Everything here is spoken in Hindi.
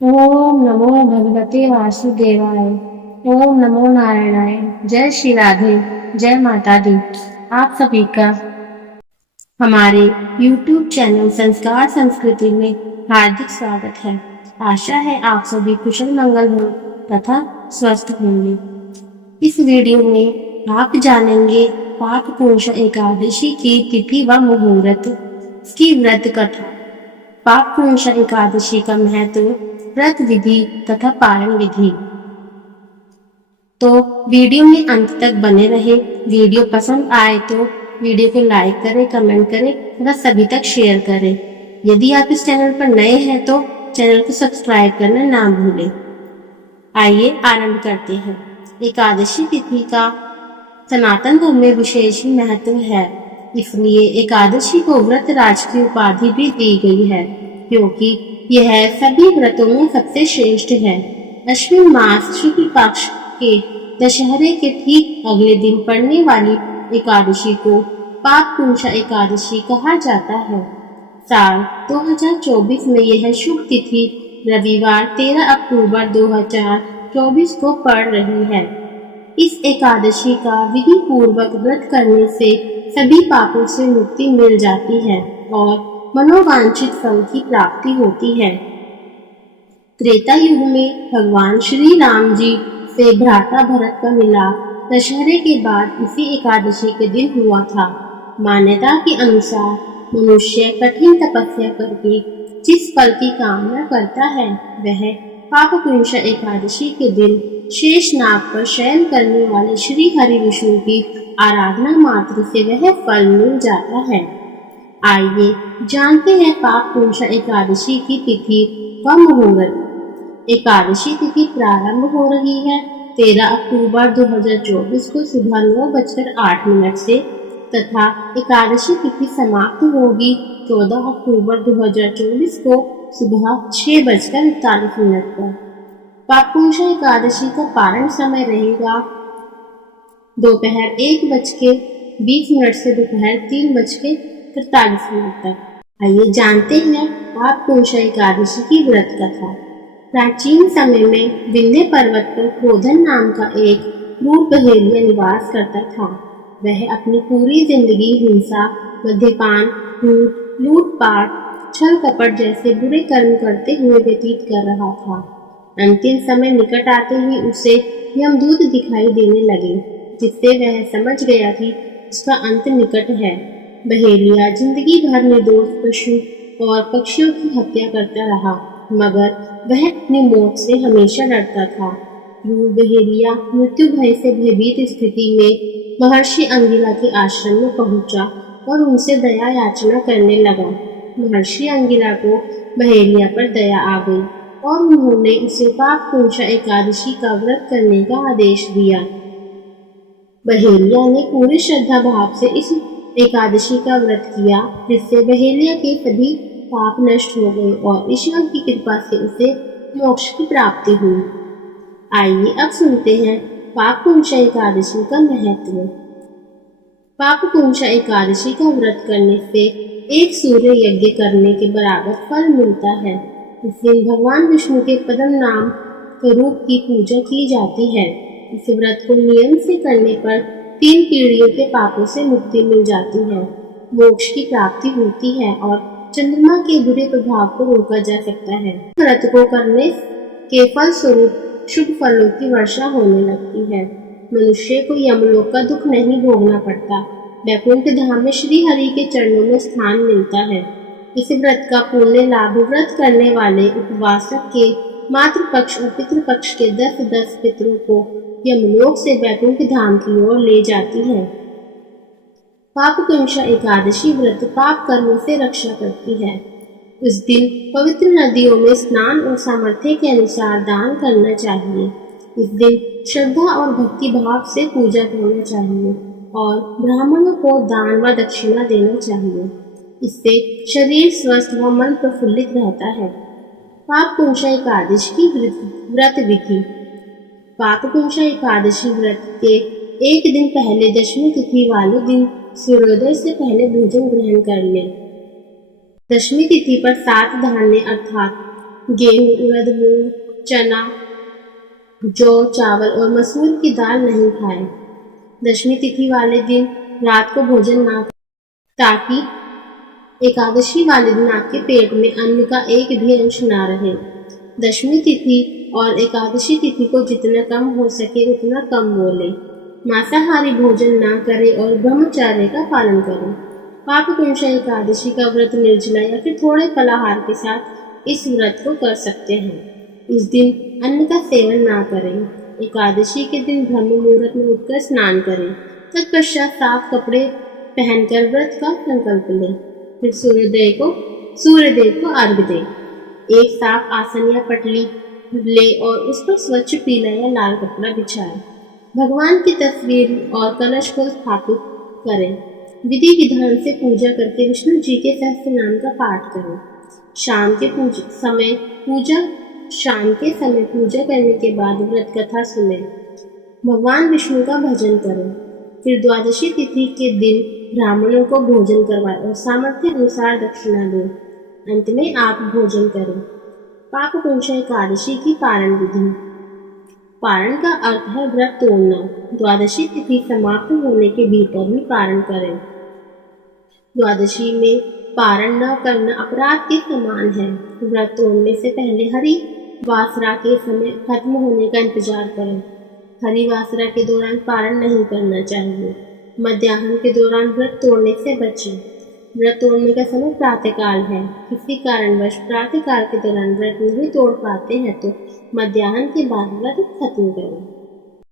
ओम नमो भगवते वासुदेवाय। ओम नमो नारायणाय। जय श्री राधे। जय माता दी। आप सभी का हमारे YouTube चैनल संस्कार संस्कृति में हार्दिक स्वागत है। आशा है आप सभी कुशल मंगल हो तथा स्वस्थ होंगे। इस वीडियो में आप जानेंगे पाप पूर्णिमा एकादशी की तिथि व मुहूर्त, इसकी व्रत कथा, पाप पूर्णिमा एकादशी का महत्व, व्रत विधि तथा पारण विधि। तो वीडियो में अंत तक बने रहे। वीडियो पसंद आए तो वीडियो को लाइक करें, कमेंट करें तथा सभी तक शेयर करें। यदि आप इस चैनल पर नए हैं तो चैनल को सब्सक्राइब करना ना भूलें। आइए आरंभ करते हैं। एकादशी तिथि का सनातन धर्म में विशेष महत्व है, इसलिए एकादशी को व्रत राज की उपाधि भी दी गई है, क्योंकि यह सभी व्रतों में सबसे श्रेष्ठ है। अश्विन मास शुक्ल पक्ष के दशहरे के ठीक अगले दिन पड़ने वाली एकादशी को पाप पूर्णिमा एकादशी कहा जाता है। साल 2024 में यह शुभ तिथि रविवार 13 अक्टूबर 2024 को पड़ रही है। इस एकादशी का विधि पूर्वक व्रत करने से सभी पापों से मुक्ति मिल जाती है और मनोवांछित फल की प्राप्ति होती है। त्रेता युग में भगवान श्री राम जी से भ्राता भरत का मिलाप दशहरे के बाद इसी एकादशी के दिन हुआ था। मान्यता के अनुसार मनुष्य कठिन तपस्या करके जिस फल की कामना करता है, वह पाप पूर्णिमा एकादशी के दिन शेष नाग पर शयन करने वाले श्री हरि विष्णु की आराधना मात्र से वह फल मिल जाता है। आइए जानते हैं पाप पूर्णिमा एकादशी की तिथि व मुहूर्त। एकादशी तिथि प्रारंभ हो रही है 13 अक्टूबर 2024 को सुबह 9:08 से तथा एकादशी तिथि समाप्त होगी 14 अक्टूबर 2024 को सुबह 6:41 पर। पाप पूर्णिमा एकादशी का पारण समय रहेगा दोपहर 1:20 से दोपहर 3:43 तक। आइए जानते हैं पाप पूर्णिमा एकादशी की व्रत कथा। प्राचीन समय में विंध्य पर्वत पर क्रोधन नाम का एक क्रूर बहेलिया निवास करता था। वह अपनी पूरी जिंदगी हिंसा, मद्यपान, लूटपाट, छल कपट जैसे बुरे कर्म करते हुए व्यतीत कर रहा था। अंतिम समय निकट आते ही उसे यमदूत दिखाई देने लगे, जिससे वह समझ गया कि उसका अंत निकट है। बहेलिया जिंदगी भर निर्दोष पशु और पक्षियों की हत्या करता रहा, मगर वह अपनी मौत से हमेशा डरता था। क्रूर बहेलिया मृत्यु भय से भयभीत स्थिति में महर्षि अंगिरा के आश्रम में पहुंचा और उनसे दया याचना करने लगा। महर्षि अंगिरा को बहेलिया पर दया आ गई और उन्होंने उसे पाप पूर्णिमा एकादशी का व्रत करने का आदेश दिया। बहेलिया ने पूरी श्रद्धा भाव से इस एकादशी का व्रत किया, जिससे बहेलिया के सभी पाप नष्ट हो गए और ईश्वर की कृपा से उसे मोक्ष की प्राप्ति हुई। आइए अब सुनते हैं पाप पूर्णिमा एकादशी का महत्व। पाप पूर्णिमा एकादशी का व्रत करने से एक सूर्य यज्ञ करने के बराबर फल मिलता है। इस दिन भगवान विष्णु के पद्म नाम स्वरूप की पूजा की जाती है। इस व्रत को नियम से करने पर 3 पीढ़ियों के पापों से मुक्ति मिल जाती है, मोक्ष की प्राप्ति होती है और चंद्रमा के बुरे प्रभाव को रोका जा सकता है। व्रत को करने के फल स्वरूप शुभ फलों की वर्षा होने लगती है। मनुष्य को यमलोक का दुख नहीं भोगना पड़ता। वैकुंठ धाम में श्री हरि के चरणों में स्थान मिलता है। इस व्रत का पुण्य लाभ व्रत करने वाले उपवासक के मातृ पक्ष और पितृ पक्ष के 10-10 पितरों को यमलोक से वैकुंठ धाम की ओर ले जाती है। पाप पूर्णिमा एकादशी व्रत पाप कर्मों से रक्षा करती है। उस दिन पवित्र नदियों में स्नान और सामर्थ्य के अनुसार दान करना चाहिए। इस दिन श्रद्धा और भक्ति भाव से पूजा करना चाहिए और ब्राह्मणों को दान व दक्षिणा देना चाहिए। इससे शरीर स्वस्थ व मन प्रफुल्लित रहता है। पाप पूर्णिमा एकादशी की व्रत विधि। पाप पूर्णिमा एकादशी व्रत के एक दिन पहले दशमी तिथि वाले दिन सूर्योदय से पहले भोजन ग्रहण कर ले। दशमी तिथि पर 7 धान्य अर्थात गेहूं, उड़द, मूंग, चना, जौ, चावल और मसूर की दाल नहीं खाएं। दशमी तिथि वाले दिन रात को भोजन ना करें, ताकि एकादशी वाले दिन आपके पेट में अन्न का एक भी अंश ना रहे। दशमी तिथि और एकादशी तिथि को जितना कम हो सके उतना कम बोले। मांसाहारी भोजन ना करें और ब्रह्मचर्य का पालन करें। पापकुंशा एकादशी का व्रत निर्जला या फिर थोड़े फलाहार के साथ इस व्रत को कर सकते हैं। इस दिन अन्न का सेवन ना करें। एकादशी के दिन ब्रह्म मुहूर्त में उठकर स्नान करें। तत्पश्चात साफ कपड़े पहनकर व्रत का संकल्प लें। फिर सूर्यदेव को अर्घ्य दें। एक साफ आसन या पटली ले और उस पर स्वच्छ पीला या लाल कपड़ा बिछाएं। भगवान की तस्वीर और कलश को स्थापित करें। विधि विधान से पूजा करके विष्णु जी के सहस्त्रनाम का पाठ करें। शाम के समय पूजा करने के बाद व्रत कथा सुनें। भगवान विष्णु का भजन करें। फिर द्वादशी तिथि के दिन ब्राह्मणों को भोजन करवाएं और सामर्थ्य अनुसार दक्षिणा दें। अंत में आप भोजन करें। पापकुंशा एकादशी की पारण विधि। पारण का अर्थ है व्रत तोड़ना। द्वादशी तिथि समाप्त होने के भीतर ही पारण करें। द्वादशी में पारण न करना अपराध के समान है। व्रत तोड़ने से पहले हरि वासरा के समय खत्म होने का इंतजार करें। हरि वासरा के दौरान पारण नहीं करना चाहिए। मध्याह्न के दौरान व्रत तोड़ने से बचें। व्रत तोड़ने का समय प्रातःकाल है। किसी कारणवश प्रातःकाल के दौरान व्रत नहीं तोड़ पाते हैं तो मध्याह्न के बाद व्रत खत्म करें।